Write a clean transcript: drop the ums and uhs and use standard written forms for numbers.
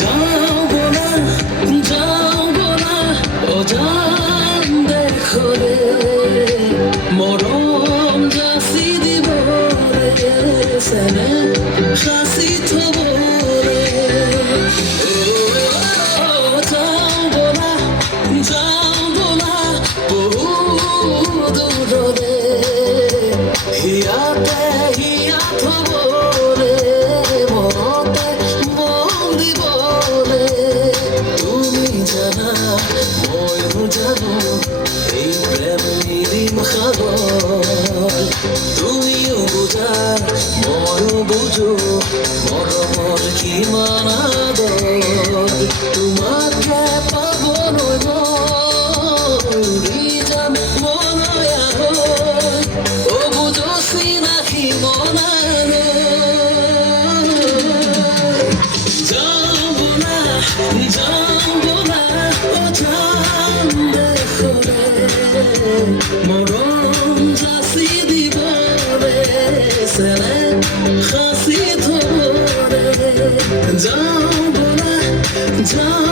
যাবো না, যাবো না, ও জান দেখো রে, মরম যাসি দিব রে, সেনে খাসি থব রে। ও যাবো না, যাবো না, বহু দূরে, হিয়াতে হিয়া থব রে, মনতে মন দিব রে। তুমি জানা ময়ও জানো এই প্রেম নিরিম সাগর, তুমিও বুঝা ময়ও বুঝো মরমর কিমান আদর। তোমাকে পাব নয় মরি যাম মনয়া হয়, ও বুঝো চিনাকি মনার। যাবো না, যাবো না, ও জান দেখো রে, মরম যাসি দিব রে, সেনে খাসি থব রে। যাবো না, যাবো